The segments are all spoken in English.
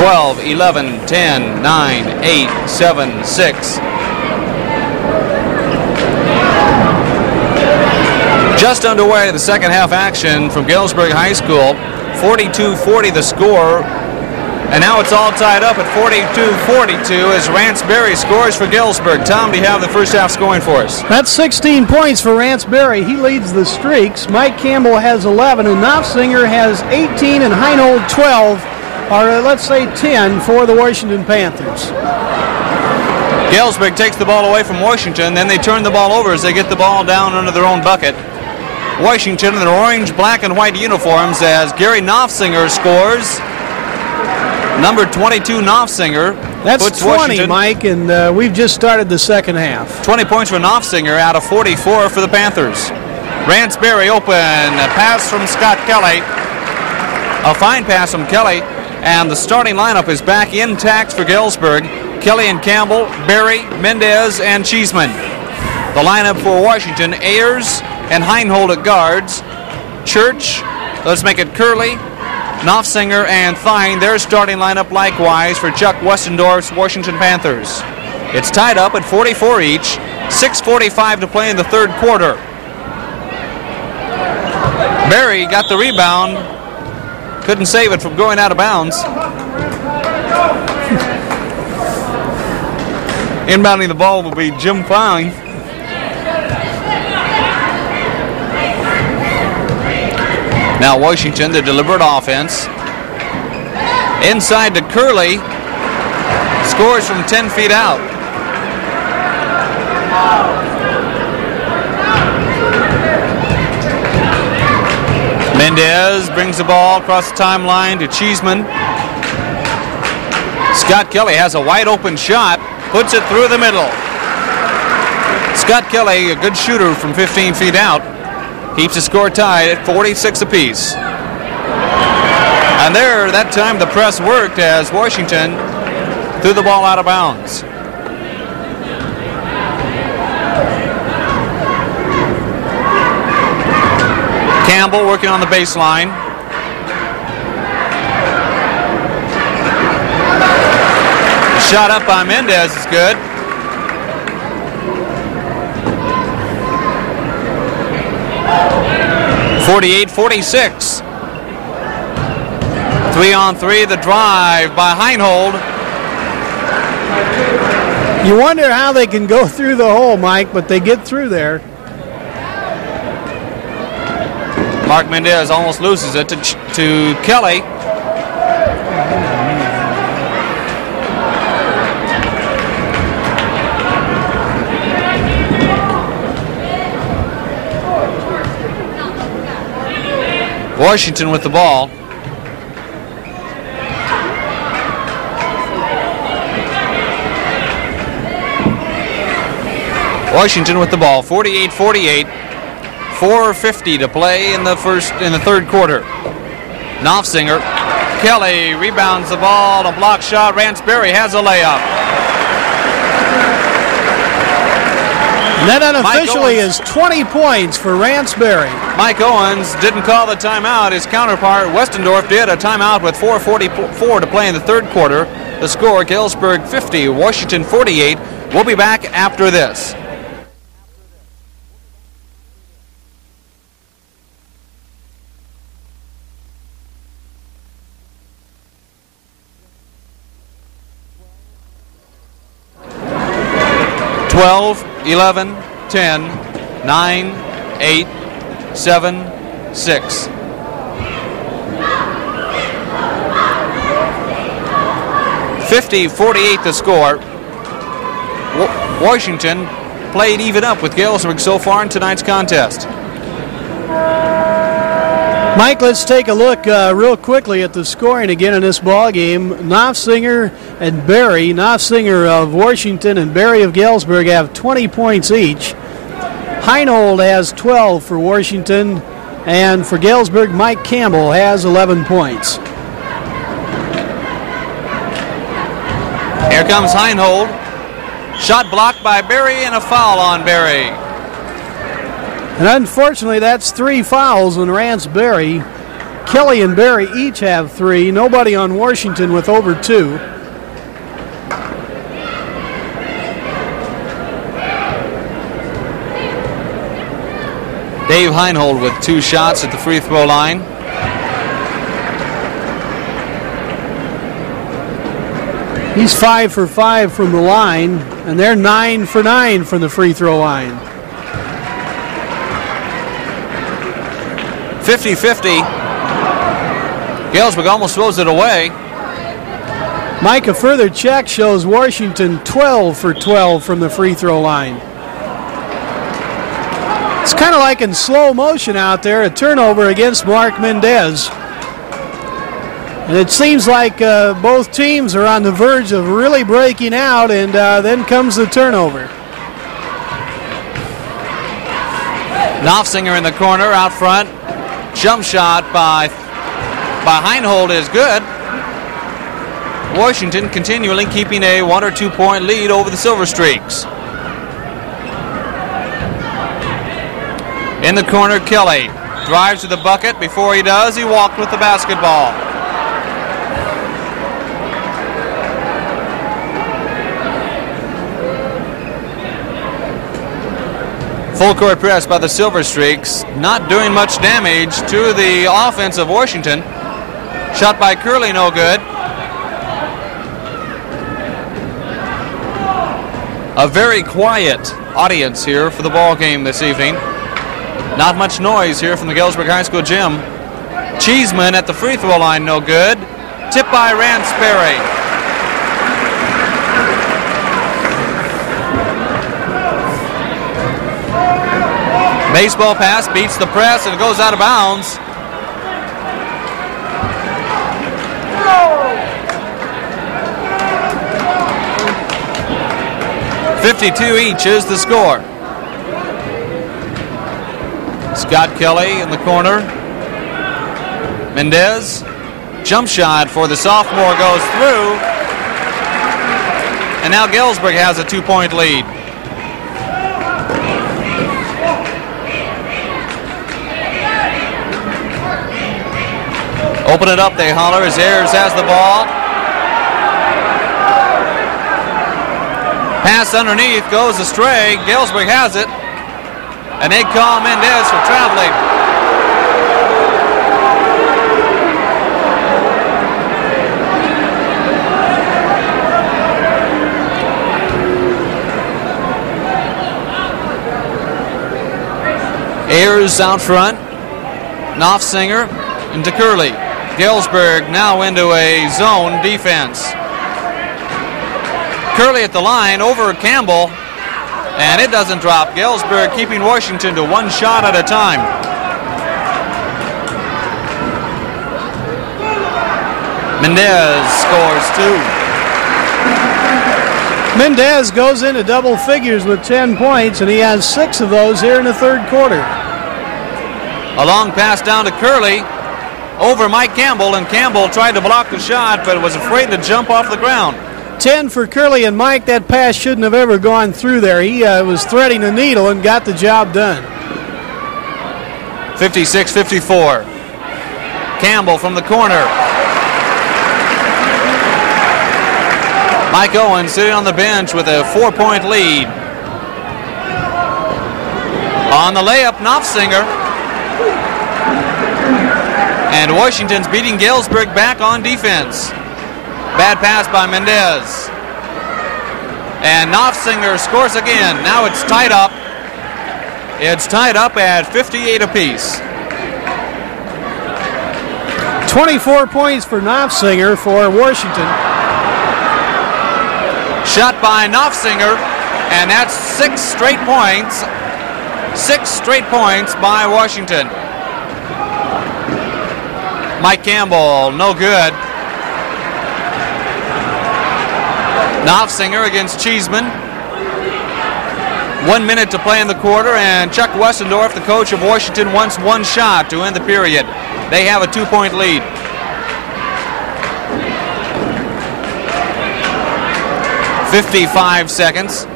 12, 11, 10, 9, 8, 7, 6. Just underway the second half action from Galesburg High School. 42-40 the score. And now it's all tied up at 42-42 as Rance Berry scores for Galesburg. Tom, do you have the first half scoring for us? That's 16 points for Rance Berry. He leads the streaks. Mike Campbell has 11, and Knopfsinger has 18, and Heinold 12, or let's say 10 for the Washington Panthers. Galesburg takes the ball away from Washington, then they turn the ball over as they get the ball down under their own bucket. Washington in their orange, black, and white uniforms as Gary Knopfsinger scores. Number 22, Knopfsinger. That's puts 20, Washington. Mike, and we've just started the second half. 20 points for Knopfsinger out of 44 for the Panthers. Rance Berry open. A pass from Scott Kelly. A fine pass from Kelly. And the starting lineup is back intact for Galesburg. Kelly and Campbell, Berry, Mendez, and Cheeseman. The lineup for Washington, Ayers and Heinold at guards. Church, let's make it Curley, Knopfsinger, and Thine. Their starting lineup likewise for Chuck Westendorf's Washington Panthers. It's tied up at 44 each. 6:45 to play in the third quarter. Berry got the rebound. Couldn't save it from going out of bounds. Inbounding the ball will be Jim Fine. Now Washington, the deliberate offense. Inside to Curley. Scores from 10 feet out. Mendez brings the ball across the timeline to Cheeseman. Scott Kelly has a wide open shot. Puts it through the middle. Scott Kelly, a good shooter from 15 feet out. Keeps the score tied at 46 apiece. And there, that time the press worked as Washington threw the ball out of bounds. Campbell working on the baseline. The shot up by Mendez is good. .48-46. 3-on-3, the drive by Heinold. You wonder how they can go through the hole, Mike, but they get through there. Mark Mendez almost loses it to Kelly. Washington with the ball. Washington with the ball. 48-48. 4:50 to play in the third quarter. Knopfsinger. Kelly rebounds the ball. A block shot. Rance Berry has a layup. And that unofficially is 20 points for Rance Berry. Mike Owens didn't call the timeout. His counterpart, Westendorf, did a timeout with 4:44 to play in the third quarter. The score, Galesburg 50, Washington 48. We'll be back after this. Twelve, 11, 10, 9, 8, 7, 6. .50-48 the score. Washington played even up with Galesburg so far in tonight's contest. Mike, let's take a look real quickly at the scoring again in this ball game. Knopfsinger and Berry, Knopfsinger of Washington and Berry of Galesburg, have 20 points each. Heinold has 12 for Washington, and for Galesburg, Mike Campbell has 11 points. Here comes Heinold. Shot blocked by Berry and a foul on Berry. And unfortunately, that's 3 fouls on Rance Berry. Kelly and Berry each have 3. Nobody on Washington with over 2. Dave Heinhold with 2 shots at the free throw line. He's 5 for 5 from the line, and they're 9 for 9 from the free throw line. 50-50. Galesburg almost throws it away. Mike, a further check shows Washington 12 for 12 from the free throw line. It's kind of like in slow motion out there, a turnover against Mark Mendez. And it seems like both teams are on the verge of really breaking out, and then comes the turnover. Knopfsinger in the corner out front. Jump shot by Heinhold is good. Washington continually keeping a 1 or 2 point lead over the Silver Streaks. In the corner, Kelly drives to the bucket. Before he does, he walked with the basketball. Full court press by the Silver Streaks, not doing much damage to the offense of Washington. Shot by Curley, no good. A very quiet audience here for the ball game this evening. Not much noise here from the Galesburg High School gym. Cheeseman at the free throw line, no good. Tip by Ransberry. Baseball pass beats the press and it goes out of bounds. .52 each is the score. Scott Kelly in the corner. Mendez. Jump shot for the sophomore goes through. And now Galesburg has a 2 point lead. Open it up, they holler, as Ayers has the ball. Pass underneath, goes astray. Galesburg has it. And they call Mendez for traveling. Ayers out front. Knopfsinger into Curley. Galesburg now into a zone defense. Curley at the line over Campbell, and it doesn't drop. Galesburg keeping Washington to 1 shot at a time. Mendez scores 2. Mendez goes into double figures with 10 points, and he has 6 of those here in the third quarter. A long pass down to Curley over Mike Campbell, and Campbell tried to block the shot but was afraid to jump off the ground. 10 for Curley, and Mike, that pass shouldn't have ever gone through there. He was threading the needle and got the job done. 56-54. Campbell from the corner. Mike Owen sitting on the bench with a 4 point lead. On the layup, Knopfsinger. And Washington's beating Galesburg back on defense. Bad pass by Mendez. And Knopfsinger scores again. Now it's tied up. It's tied up at 58 apiece. 24 points for Knopfsinger for Washington. Shot by Knopfsinger, and that's 6 straight points. 6 straight points by Washington. Mike Campbell, no good. Knopfsinger against Cheeseman. 1 minute to play in the quarter, and Chuck Wessendorf, the coach of Washington, wants 1 shot to end the period. They have a 2 point lead. .55 seconds.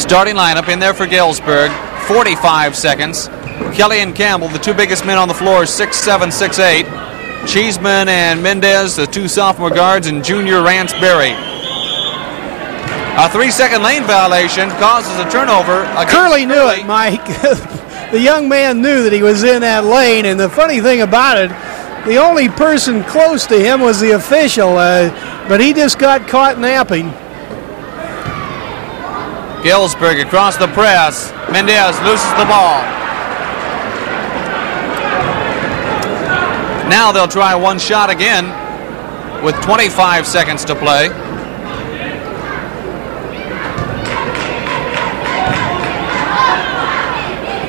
Starting lineup in there for Galesburg. 45 seconds. Kelly and Campbell, the two biggest men on the floor, 6'7", 6'8". Cheeseman and Mendez, the two sophomore guards, and junior Ransberry. A 3-second lane violation causes a turnover. Curley knew it, Mike. The young man knew that he was in that lane, and the funny thing about it, the only person close to him was the official, but he just got caught napping. Galesburg across the press. Mendez loses the ball. Now they'll try one shot again with 25 seconds to play.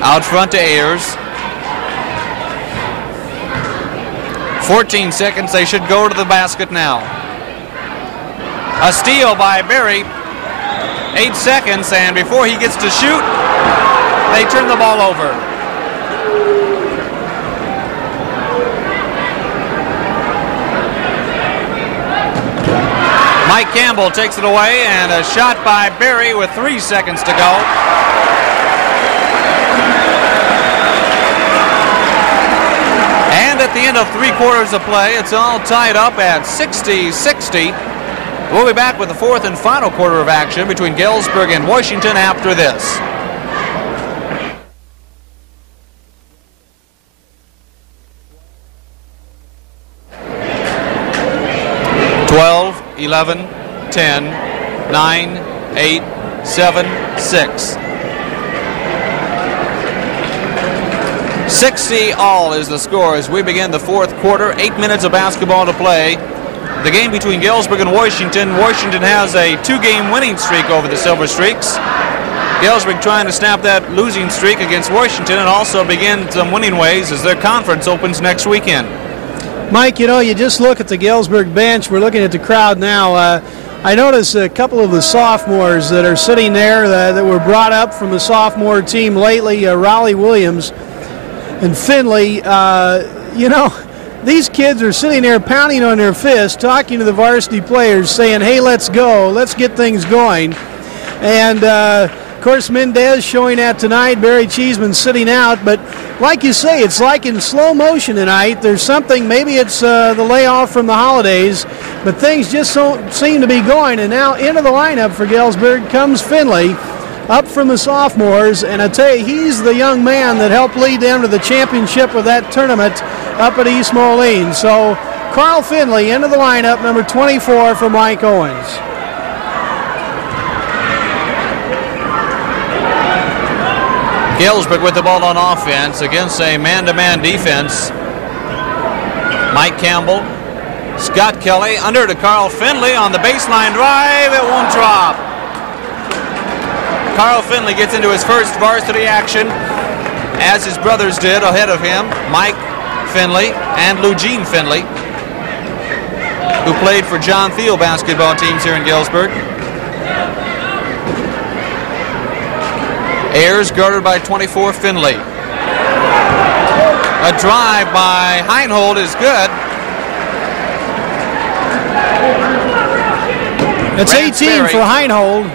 Out front to Ayers. 14 seconds. They should go to the basket now. A steal by Berry. 8 seconds, and before he gets to shoot, they turn the ball over. Mike Campbell takes it away, and a shot by Berry with 3 seconds to go. And at the end of 3 quarters of play, it's all tied up at 60-60. We'll be back with the fourth and final quarter of action between Galesburg and Washington after this. Twelve, 11, 10, 9, 8, 7, 6. 60 all is the score as we begin the fourth quarter. 8 minutes of basketball to play. The game between Galesburg and Washington. Washington has a 2-game winning streak over the Silver Streaks. Galesburg trying to snap that losing streak against Washington and also begin some winning ways as their conference opens next weekend. Mike, you just look at the Galesburg bench. We're looking at the crowd now. I noticed a couple of the sophomores that are sitting there that were brought up from the sophomore team lately, Raleigh Williams and Finley. These kids are sitting there pounding on their fists, talking to the varsity players, saying, hey, let's go, let's get things going. And, of course, Mendez showing that tonight, Barry Cheeseman sitting out. But like you say, it's like in slow motion tonight. There's something, maybe it's the layoff from the holidays, but things just don't seem to be going. And now into the lineup for Galesburg comes Finley, up from the sophomores. And I tell you, he's the young man that helped lead them to the championship of that tournament up at East Moline. So Carl Finley into the lineup, number 24 for Mike Owens. Galesburg with the ball on offense against a man-to-man defense. Mike Campbell, Scott Kelly, under to Carl Finley on the baseline drive. It won't drop. Carl Finley gets into his first varsity action, as his brothers did ahead of him, Mike Finley and Eugene Finley, who played for John Thiel basketball teams here in Galesburg. Ayers guarded by 24 Finley. A drive by Heinhold is good. It's 18 for Heinhold.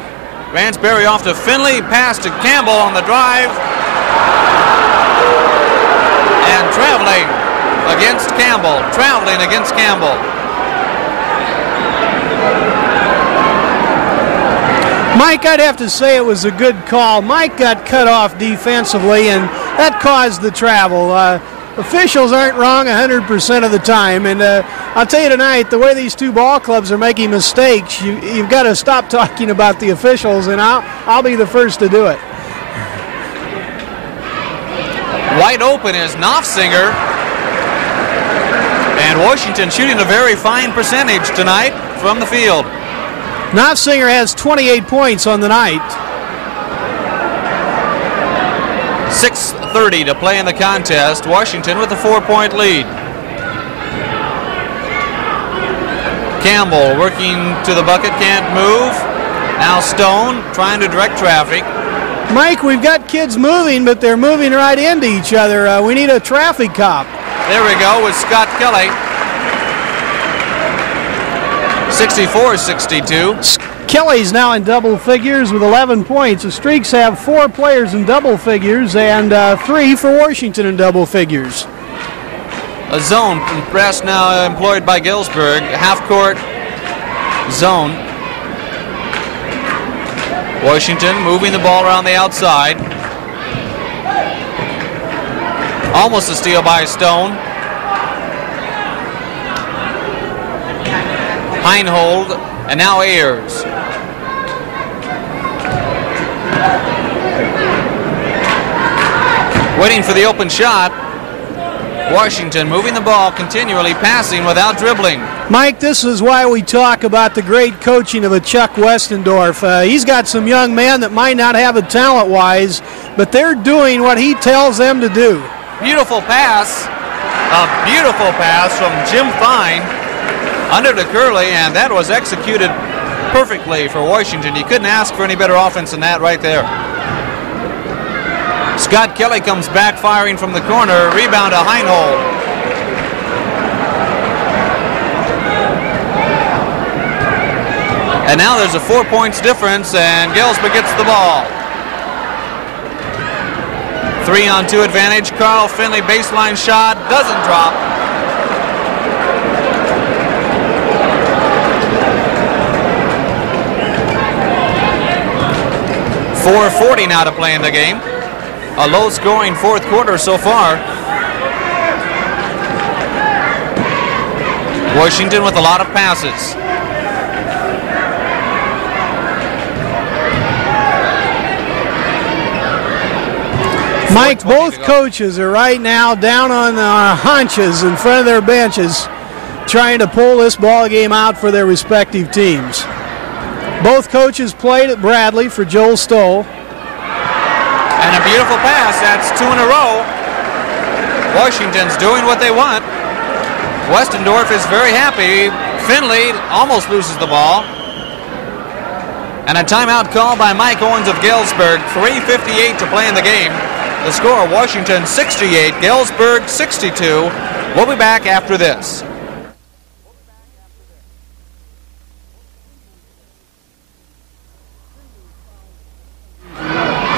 Ransberry off to Finley, pass to Campbell on the drive. And traveling against Campbell. Mike, I'd have to say it was a good call. Mike got cut off defensively, and that caused the travel. Officials aren't wrong 100% of the time, and I'll tell you tonight, the way these two ball clubs are making mistakes, you've got to stop talking about the officials, and I'll be the first to do it. Wide open is Knopfsinger, and Washington shooting a very fine percentage tonight from the field. Knopfsinger has 28 points on the night. 6:30 to play in the contest. Washington with a 4-point lead. Campbell working to the bucket, can't move. Now Stone trying to direct traffic. Mike, we've got kids moving, but they're moving right into each other. We need a traffic cop. There we go with Scott Kelly. 64-62. Kelly's now in double figures with 11 points. The Streaks have 4 players in double figures and 3 for Washington in double figures. A zone press now employed by Galesburg. Half-court zone. Washington moving the ball around the outside. Almost a steal by Stone. Heinhold, and now Ayers. Waiting for the open shot. Washington moving the ball continually, passing without dribbling. Mike, this is why we talk about the great coaching of a Chuck Westendorf. He's got some young men that might not have it talent-wise, but they're doing what he tells them to do. Beautiful pass. A beautiful pass from Jim Fine under to Curley, and that was executed perfectly for Washington. You couldn't ask for any better offense than that right there. Scott Kelly comes back firing from the corner. Rebound to Heinhold. And now there's a 4 points difference, and Galesburg gets the ball. 3-on-2 advantage. Carl Finley baseline shot. Doesn't drop. .440 now to play in the game. A low-scoring fourth quarter so far. Washington with a lot of passes. Mike, both coaches are right now down on their haunches in front of their benches trying to pull this ball game out for their respective teams. Both coaches played at Bradley for Joel Stoll. And a beautiful pass. That's 2 in a row. Washington's doing what they want. Westendorf is very happy. Finley almost loses the ball. And a timeout call by Mike Owens of Galesburg. 3:58 to play in the game. The score, Washington 68, Galesburg 62. We'll be back after this.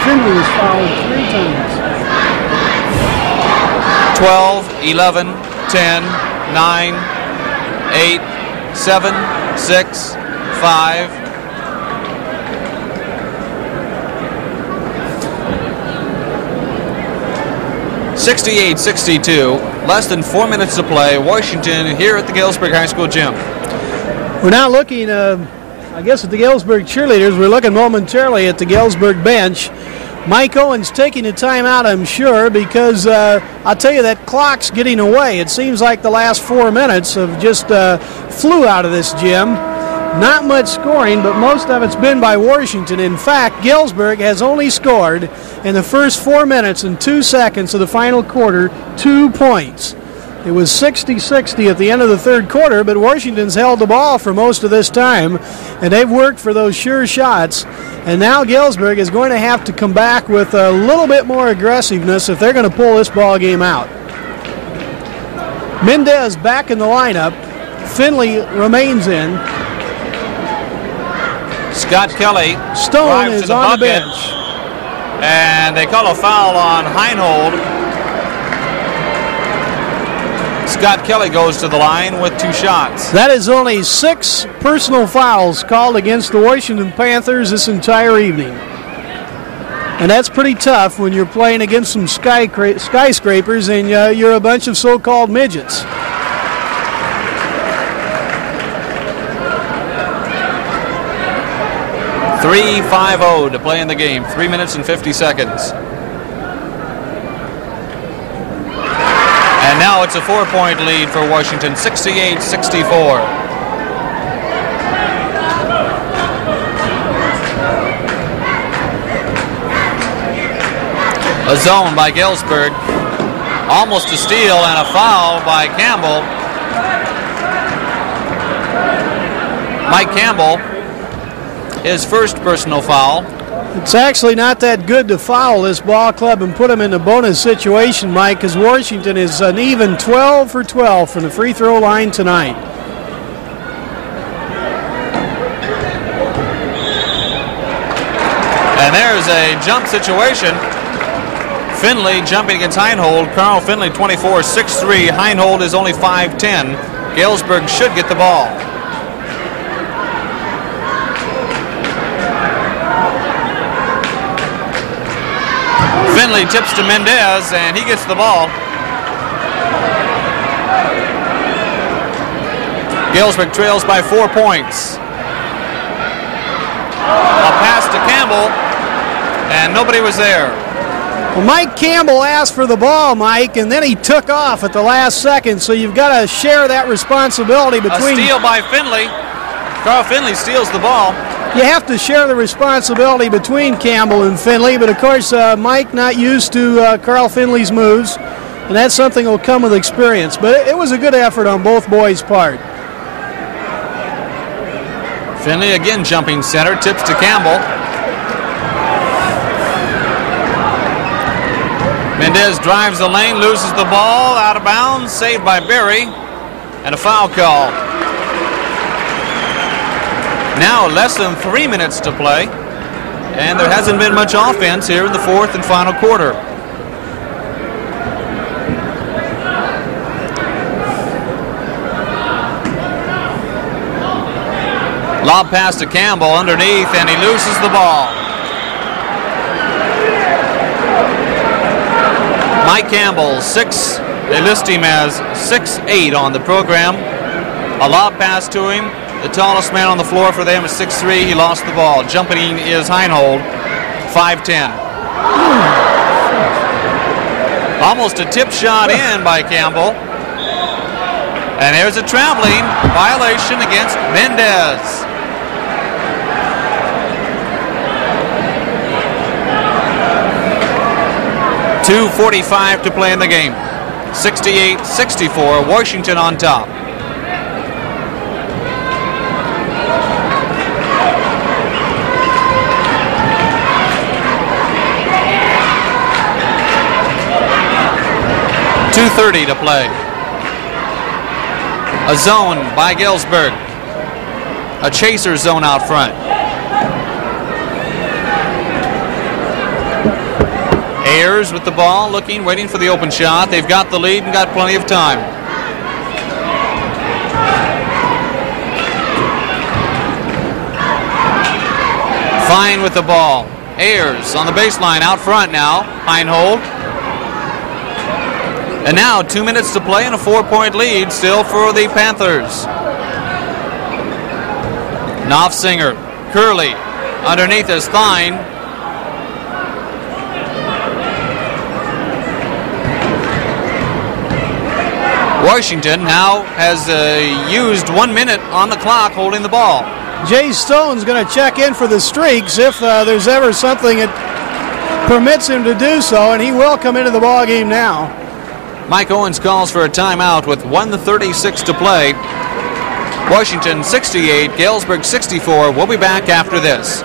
Finley was fouled 3 times. 12, 11, 10, 9, 8, 7, 6, 5. .68-62, less than 4 minutes to play. Washington here at the Galesburg High School gym. We're now looking, I guess, at the Galesburg cheerleaders. We're looking momentarily at the Galesburg bench. Mike Owens taking a timeout, I'm sure, because I'll tell you that clock's getting away. It seems like the last 4 minutes have just flew out of this gym. Not much scoring, but most of it's been by Washington. In fact, Galesburg has only scored in the first 4 minutes and 2 seconds of the final quarter 2 points. It was 60-60 at the end of the third quarter, but Washington's held the ball for most of this time, and they've worked for those sure shots. And now Galesburg is going to have to come back with a little bit more aggressiveness if they're going to pull this ball game out. Mendez back in the lineup. Finley remains in. Scott Kelly Stone is on the bench. And they call a foul on Heinhold. Scott Kelly goes to the line with 2 shots. That is only 6 personal fouls called against the Washington Panthers this entire evening. And that's pretty tough when you're playing against some skyscrapers and you're a bunch of so-called midgets. .350 to play in the game. 3 minutes and 50 seconds. And now it's a 4-point lead for Washington, 68-64. A zone by Galesburg. Almost a steal and a foul by Campbell. Mike Campbell, his first personal foul. It's actually not that good to foul this ball club and put them in a bonus situation, Mike, because Washington is an even 12 for 12 from the free throw line tonight. And there's a jump situation. Finley jumping against Heinhold. Carl Finley 24-6'3". Heinhold is only 5'10". Galesburg should get the ball. Finley tips to Mendez, and he gets the ball. Galesburg trails by 4 points. A pass to Campbell, and nobody was there. Well, Mike Campbell asked for the ball, Mike, and then he took off at the last second, so you've got to share that responsibility between... A steal by Finley. Carl Finley steals the ball. You have to share the responsibility between Campbell and Finley, but of course Mike not used to Carl Finley's moves, and that's something that will come with experience. But it was a good effort on both boys' part. Finley again jumping center, tips to Campbell. Mendez drives the lane, loses the ball, out of bounds, saved by Berry, and a foul call. Now less than 3 minutes to play, and there hasn't been much offense here in the fourth and final quarter. Lob pass to Campbell underneath, and he loses the ball. Mike Campbell, they list him as 6'8" on the program. A lob pass to him. The tallest man on the floor for them is 6'3". He lost the ball. Jumping is Heinhold, 5'10". Almost a tip shot in by Campbell. And there's a traveling violation against Mendez. .2:45 to play in the game. 68-64, Washington on top. .2:30 to play. A zone by Galesburg. A chaser zone out front. Ayers with the ball, looking, waiting for the open shot. They've got the lead and got plenty of time. Fine with the ball. Ayers on the baseline out front now. Heinhold. And now 2 minutes to play and a 4-point lead still for the Panthers. Knopfsinger, Curley, underneath is Thine. Washington now has used 1 minute on the clock holding the ball. Jay Stone's going to check in for the Streaks if there's ever something that permits him to do so, and he will come into the ball game now. Mike Owens calls for a timeout with 1:36 to play. Washington 68, Galesburg 64. We'll be back after this.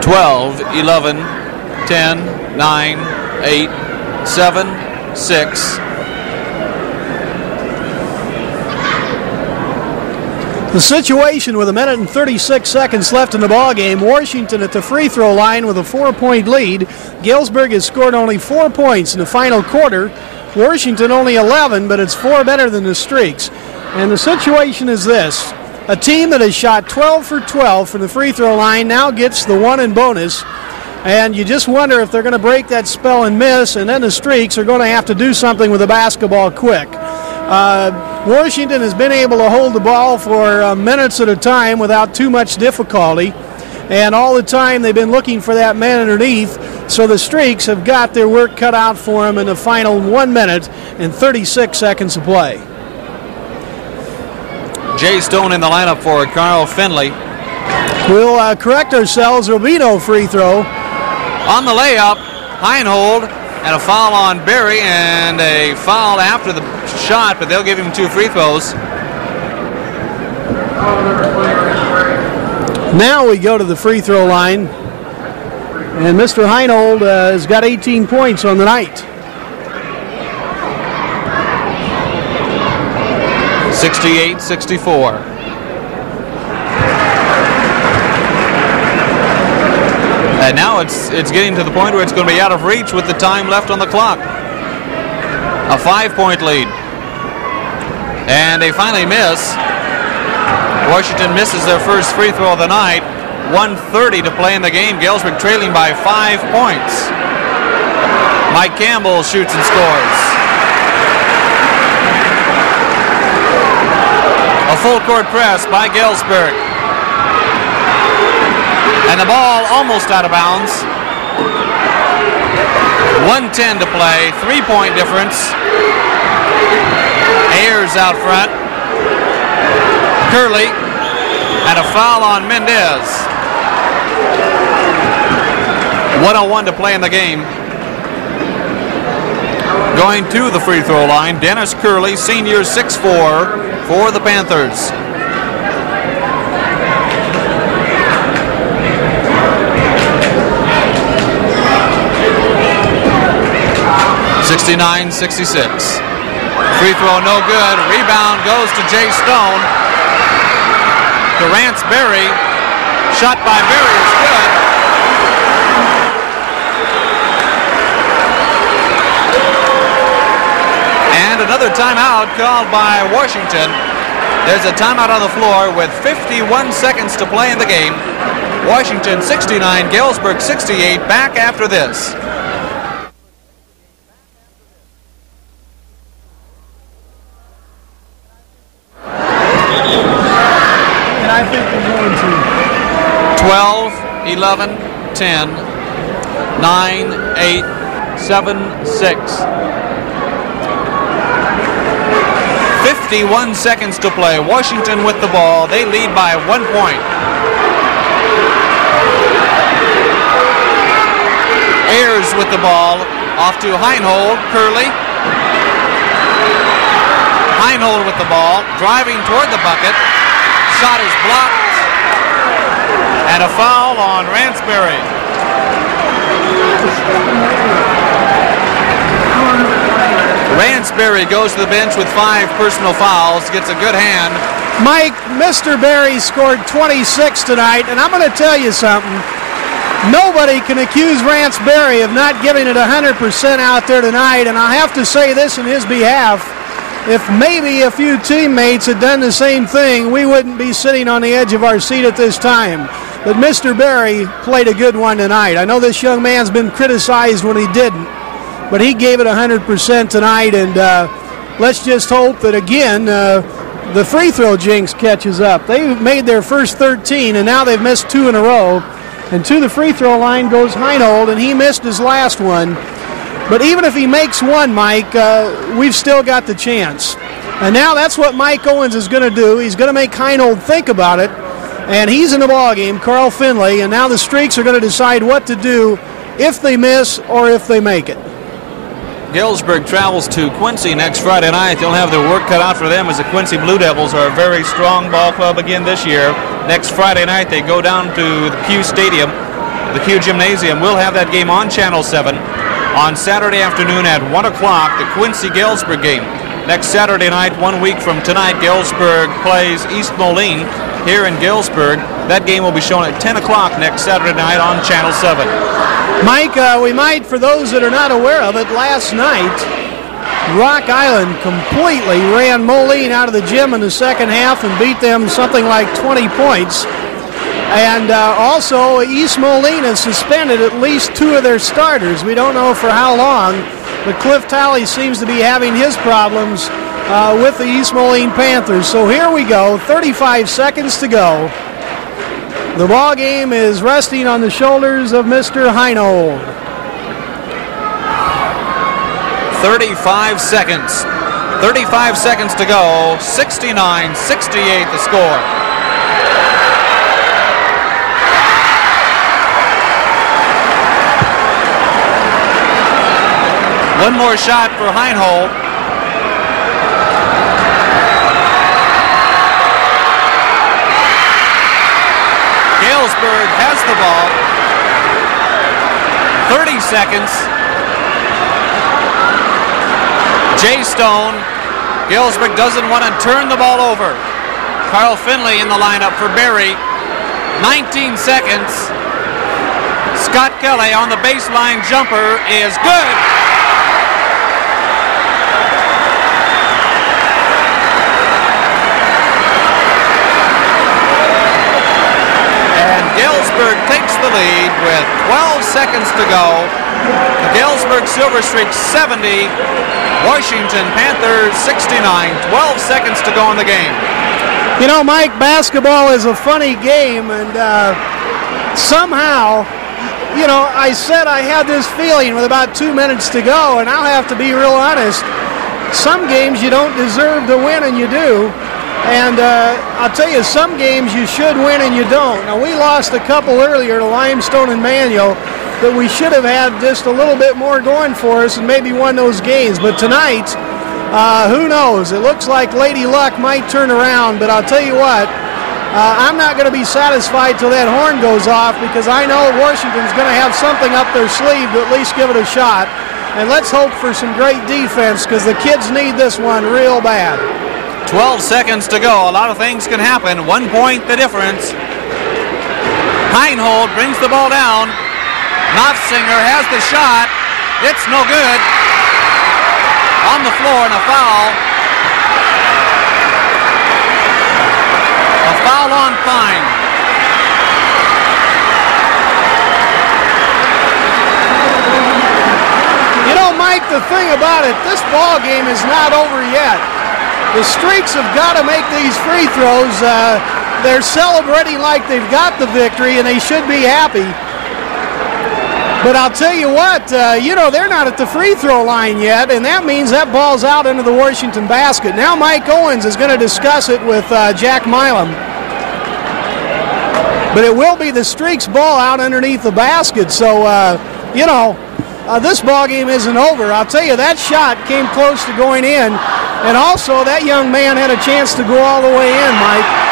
(12, 11, 10, 9, 8, 7, 6). The situation with 1 minute and 36 seconds left in the ballgame. Washington at the free throw line with a 4-point lead. Galesburg has scored only 4 points in the final quarter. Washington only 11, but it's 4 better than the Streaks. And the situation is this. A team that has shot 12 for 12 from the free throw line now gets the 1 in bonus. And you just wonder if they're going to break that spell and miss, and then the Streaks are going to have to do something with the basketball quick. Washington has been able to hold the ball for minutes at a time without too much difficulty, and all the time they've been looking for that man underneath, so the Streaks have got their work cut out for them in the final 1 minute and 36 seconds of play. Jay Stone in the lineup for Carl Finley. We'll correct ourselves. There will be no free throw. On the layup, Heinhold, and a foul on Berry, and a foul after the shot, but they'll give him 2 free throws. Now we go to the free throw line, and Mr. Heinhold has got 18 points on the night. 68-64. And now it's getting to the point where it's going to be out of reach with the time left on the clock. A 5-point lead. And they finally miss. Washington misses their first free throw of the night. 1:30 to play in the game. Galesburg trailing by 5 points. Mike Campbell shoots and scores. A full court press by Galesburg. And the ball almost out of bounds. 1:10 to play, 3-point difference. Ayers out front. Curley, and a foul on Mendez. 1:01 to play in the game. Going to the free throw line, Dennis Curley, senior, 6'4", for the Panthers. (69-66). Free throw no good. Rebound goes to Jay Stone. To Rance Berry. Shot by Berry is good. And another timeout called by Washington. There's a timeout on the floor with 51 seconds to play in the game. Washington 69, Galesburg 68. Back after this. And I think we're going to 12, 11, 10, 9, 8, 7, 6. 51 seconds to play. Washington with the ball. They lead by 1 point. Ayers with the ball. Off to Heinold. Curley. Heinold with the ball. Driving toward the bucket. Shot is blocked. And a foul on Ransbury. Ransbury goes to the bench with 5 personal fouls, gets a good hand. Mike, Mr. Berry scored 26 tonight, and I'm going to tell you something. Nobody can accuse Rance Berry of not giving it 100% out there tonight, and I have to say this in his behalf. If maybe a few teammates had done the same thing, we wouldn't be sitting on the edge of our seat at this time. But Mr. Berry played a good one tonight. I know this young man's been criticized when he didn't, but he gave it 100% tonight, and let's just hope that, again, the free throw jinx catches up. They made their first 13, and now they've missed 2 in a row. And to the free throw line goes Heinold, and he missed his last one. But even if he makes one, Mike, we've still got the chance. And now that's what Mike Owens is going to do. He's going to make Heinold think about it, and he's in the ballgame, Carl Finley, and now the Streaks are going to decide what to do if they miss or if they make it. Galesburg travels to Quincy next Friday night. They'll have their work cut out for them, as the Quincy Blue Devils are a very strong ball club again this year. Next Friday night they go down to the Q Stadium, the Q Gymnasium. We'll have that game on Channel 7. On Saturday afternoon at 1 o'clock, the Quincy-Galesburg game. Next Saturday night, 1 week from tonight, Galesburg plays East Moline here in Galesburg. That game will be shown at 10 o'clock next Saturday night on Channel 7. Mike, we might, for those that are not aware of it, last night, Rock Island completely ran Moline out of the gym in the second half and beat them something like 20 points. And also, East Moline has suspended at least 2 of their starters. We don't know for how long, but Cliff Talley seems to be having his problems with the East Moline Panthers. So here we go, 35 seconds to go. The ball game is resting on the shoulders of Mr. Heinold. 35 seconds. 35 seconds to go. 69-68 the score. One more shot for Heinold. Galesburg has the ball. 30 seconds. Jay Stone Galesburg doesn't want to turn the ball over. Carl Finley in the lineup for Berry. 19 seconds. Scott Kelly on the baseline jumper is good. And Galesburg takes the lead with 12 seconds to go. The Galesburg Silver Streak 70, Washington Panthers 69, 12 seconds to go in the game. You know, Mike, basketball is a funny game, and somehow, you know, I said I had this feeling with about 2 minutes to go, and I'll have to be real honest. Some games you don't deserve to win, and you do. And I'll tell you, some games you should win and you don't. Now, we lost a couple earlier to Limestone and Manual that we should have had just a little bit more going for us and maybe won those games. But tonight, who knows? It looks like Lady Luck might turn around, but I'll tell you what, I'm not going to be satisfied till that horn goes off, because I know Washington's going to have something up their sleeve to at least give it a shot. And let's hope for some great defense, because the kids need this one real bad. 12 seconds to go. A lot of things can happen. 1 point the difference. Heinhold brings the ball down. Knopfsinger has the shot. It's no good. On the floor and a foul. A foul on Fine. You know, Mike, the thing about it, this ball game is not over yet. The Streaks have got to make these free throws. They're celebrating like they've got the victory, and they should be happy. But I'll tell you what, you know, they're not at the free throw line yet, and that means that ball's out into the Washington basket. Now Mike Owens is going to discuss it with Jack Milam. But it will be the Streaks' ball out underneath the basket. So, you know, this ball game isn't over. I'll tell you, that shot came close to going in, and also that young man had a chance to go all the way in, Mike.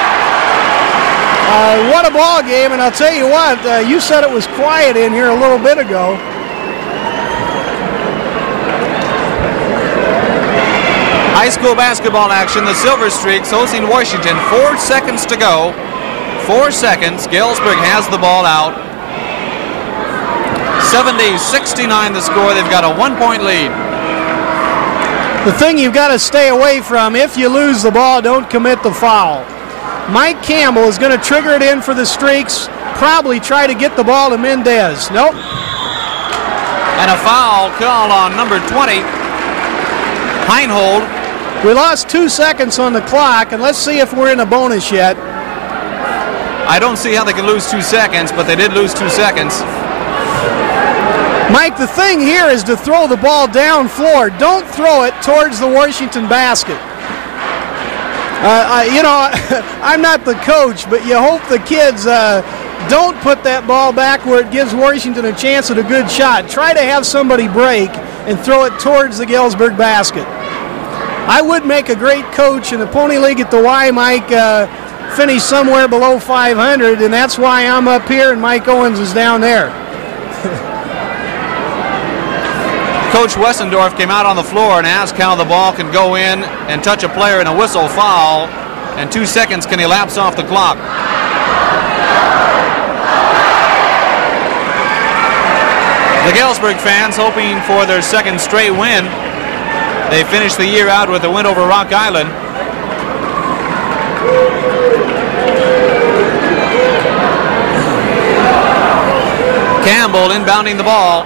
What a ball game, and I'll tell you what, you said it was quiet in here a little bit ago. High school basketball action, the Silver Streaks hosting Washington. 4 seconds to go. 4 seconds. Galesburg has the ball out. 70-69 the score. They've got a 1 point lead. The thing you've got to stay away from, if you lose the ball, don't commit the foul. Mike Campbell is going to trigger it in for the Streaks, probably try to get the ball to Mendez. Nope. And a foul called on number 20, Heinhold. We lost 2 seconds on the clock, and let's see if we're in a bonus yet. I don't see how they can lose 2 seconds, but they did lose 2 seconds. Mike, the thing here is to throw the ball down floor. Don't throw it towards the Washington basket. You know, I'm not the coach, but you hope the kids don't put that ball back where it gives Washington a chance at a good shot. Try to have somebody break and throw it towards the Galesburg basket. I would make a great coach in the Pony League at the Y, Mike, finish somewhere below 500, and that's why I'm up here and Mike Owens is down there. Coach Wessendorf came out on the floor and asked how the ball can go in and touch a player in a whistle foul, and 2 seconds can elapse off the clock. The Galesburg fans hoping for their second straight win. They finished the year out with a win over Rock Island. Campbell inbounding the ball.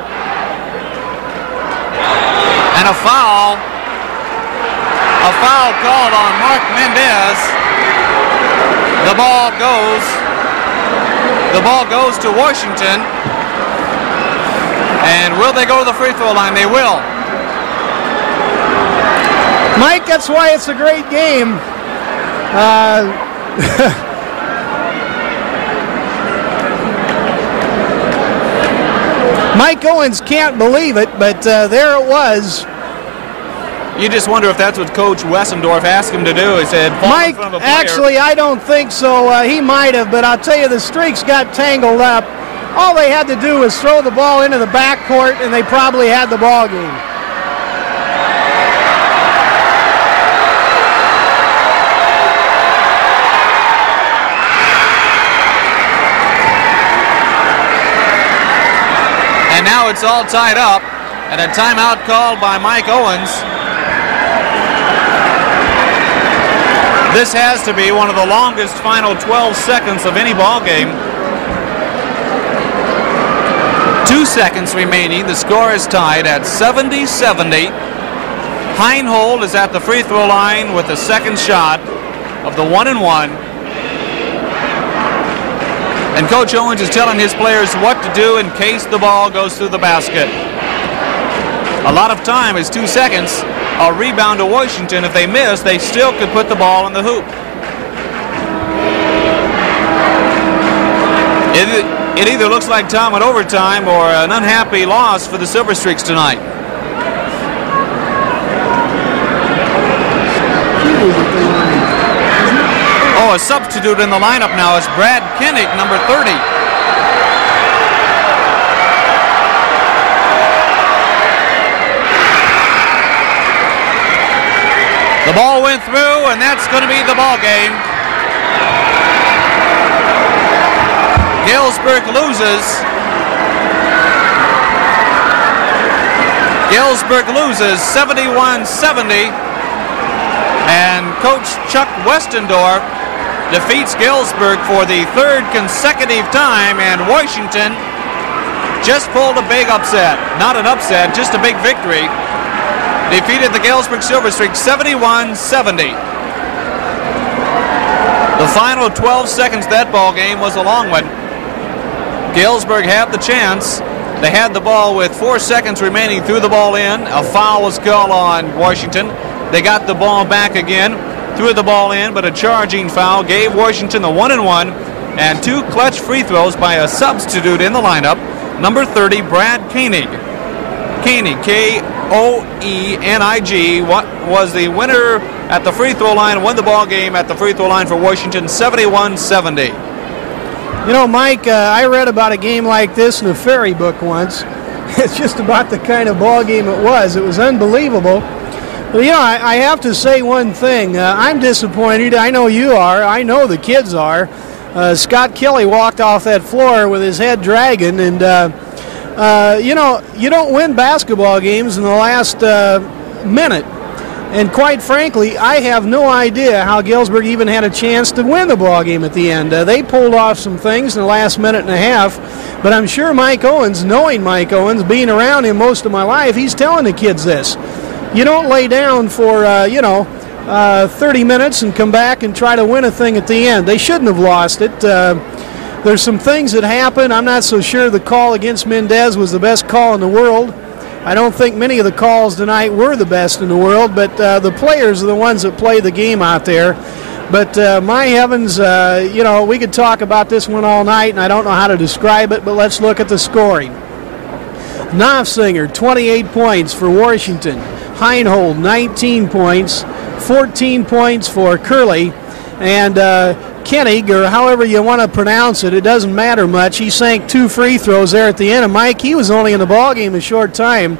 And a foul called on Mark Mendez. The ball goes to Washington. And will they go to the free throw line? They will. Mike, that's why it's a great game. Mike Owens can't believe it, but there it was. You just wonder if that's what Coach Wessendorf asked him to do. He said, Mike, actually, I don't think so. He might have, but I'll tell you, the Streaks got tangled up. All they had to do was throw the ball into the backcourt, and they probably had the ball game. now it's all tied up, and a timeout called by Mike Owens. This has to be one of the longest final 12 seconds of any ball game. 2 seconds remaining. The score is tied at 70-70. Heinhold is at the free throw line with the second shot of the 1-and-1. And Coach Owens is telling his players what to do in case the ball goes through the basket. A lot of time is 2 seconds. A rebound to Washington. If they miss, they still could put the ball in the hoop. It either looks like time at overtime or an unhappy loss for the Silver Streaks tonight. Oh, a substitute in the lineup now is Brad Koenig, number 30. The ball went through, and that's going to be the ball game. Galesburg loses. Galesburg loses 71-70. And Coach Chuck Westendorf defeats Galesburg for the third consecutive time, and Washington just pulled a big upset. Not an upset, just a big victory. Defeated the Galesburg Silver Streaks 71-70. The final 12 seconds of that ball game was a long one. Galesburg had the chance. They had the ball with 4 seconds remaining, threw the ball in. A foul was called on Washington. They got the ball back again, threw the ball in, but a charging foul gave Washington the 1-and-1, and 2 clutch free throws by a substitute in the lineup, number 30, Brad Koenig. Koenig, Koenig, was the winner at the free throw line, won the ball game at the free throw line for Washington, 71-70. You know, Mike, I read about a game like this in a fairy book once. It's just about the kind of ball game it was. It was unbelievable. But, you know, I have to say one thing. I'm disappointed. I know you are. I know the kids are. Scott Kelly walked off that floor with his head dragging, and you know, you don't win basketball games in the last minute. And quite frankly, I have no idea how Galesburg even had a chance to win the ball game at the end. They pulled off some things in the last minute and a half, but I'm sure Mike Owens, knowing Mike Owens, being around him most of my life, he's telling the kids this. You don't lay down for, 30 minutes and come back and try to win a thing at the end. They shouldn't have lost it. There's some things that happened. I'm not so sure the call against Mendez was the best call in the world. I don't think many of the calls tonight were the best in the world, but the players are the ones that play the game out there. But my heavens, we could talk about this one all night, and I don't know how to describe it, but let's look at the scoring. Knopfsinger, 28 points for Washington. Heinhold, 19 points. 14 points for Curley. And Koenig, or however you want to pronounce it, it doesn't matter much. He sank 2 free throws there at the end. And Mike, he was only in the ballgame a short time.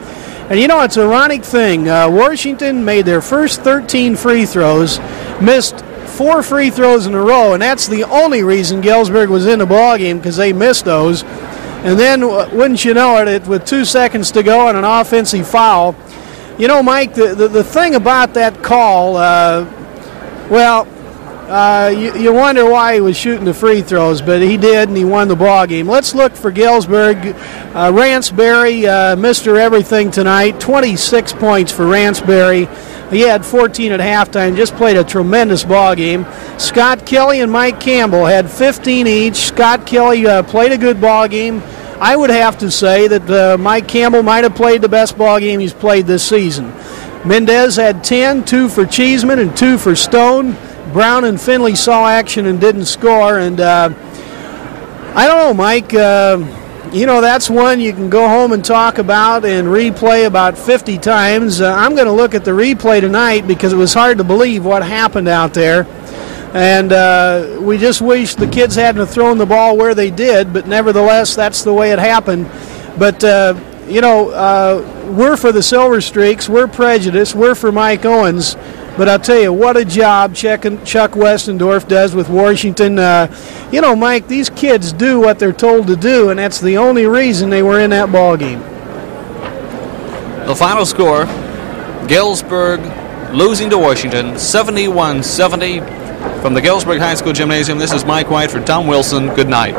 And you know, it's an ironic thing. Washington made their first 13 free throws, missed 4 free throws in a row, and that's the only reason Galesburg was in the ballgame, because they missed those. And then, wouldn't you know it, with 2 seconds to go and an offensive foul. You know, Mike, the thing about that call, you wonder why he was shooting the free throws, but he did, and he won the ball game. Let's look for Galesburg. Ransberry, Mr. Everything tonight, 26 points for Ransberry. He had 14 at halftime, just played a tremendous ball game. Scott Kelly and Mike Campbell had 15 each. Scott Kelly played a good ball game. I would have to say that Mike Campbell might have played the best ball game he's played this season. Mendez had 10, 2 for Cheeseman and 2 for Stone. Brown and Finley saw action and didn't score. And I don't know, Mike, that's one you can go home and talk about and replay about 50 times. I'm going to look at the replay tonight because it was hard to believe what happened out there. And we just wish the kids hadn't have thrown the ball where they did, but nevertheless, that's the way it happened. But, we're for the Silver Streaks. We're prejudiced. We're for Mike Owens. But I'll tell you, what a job Chuck Westendorf does with Washington. Mike, these kids do what they're told to do, and that's the only reason they were in that ball game. The final score, Galesburg losing to Washington, 71-70 from the Galesburg High School Gymnasium. This is Mike White for Tom Wilson. Good night.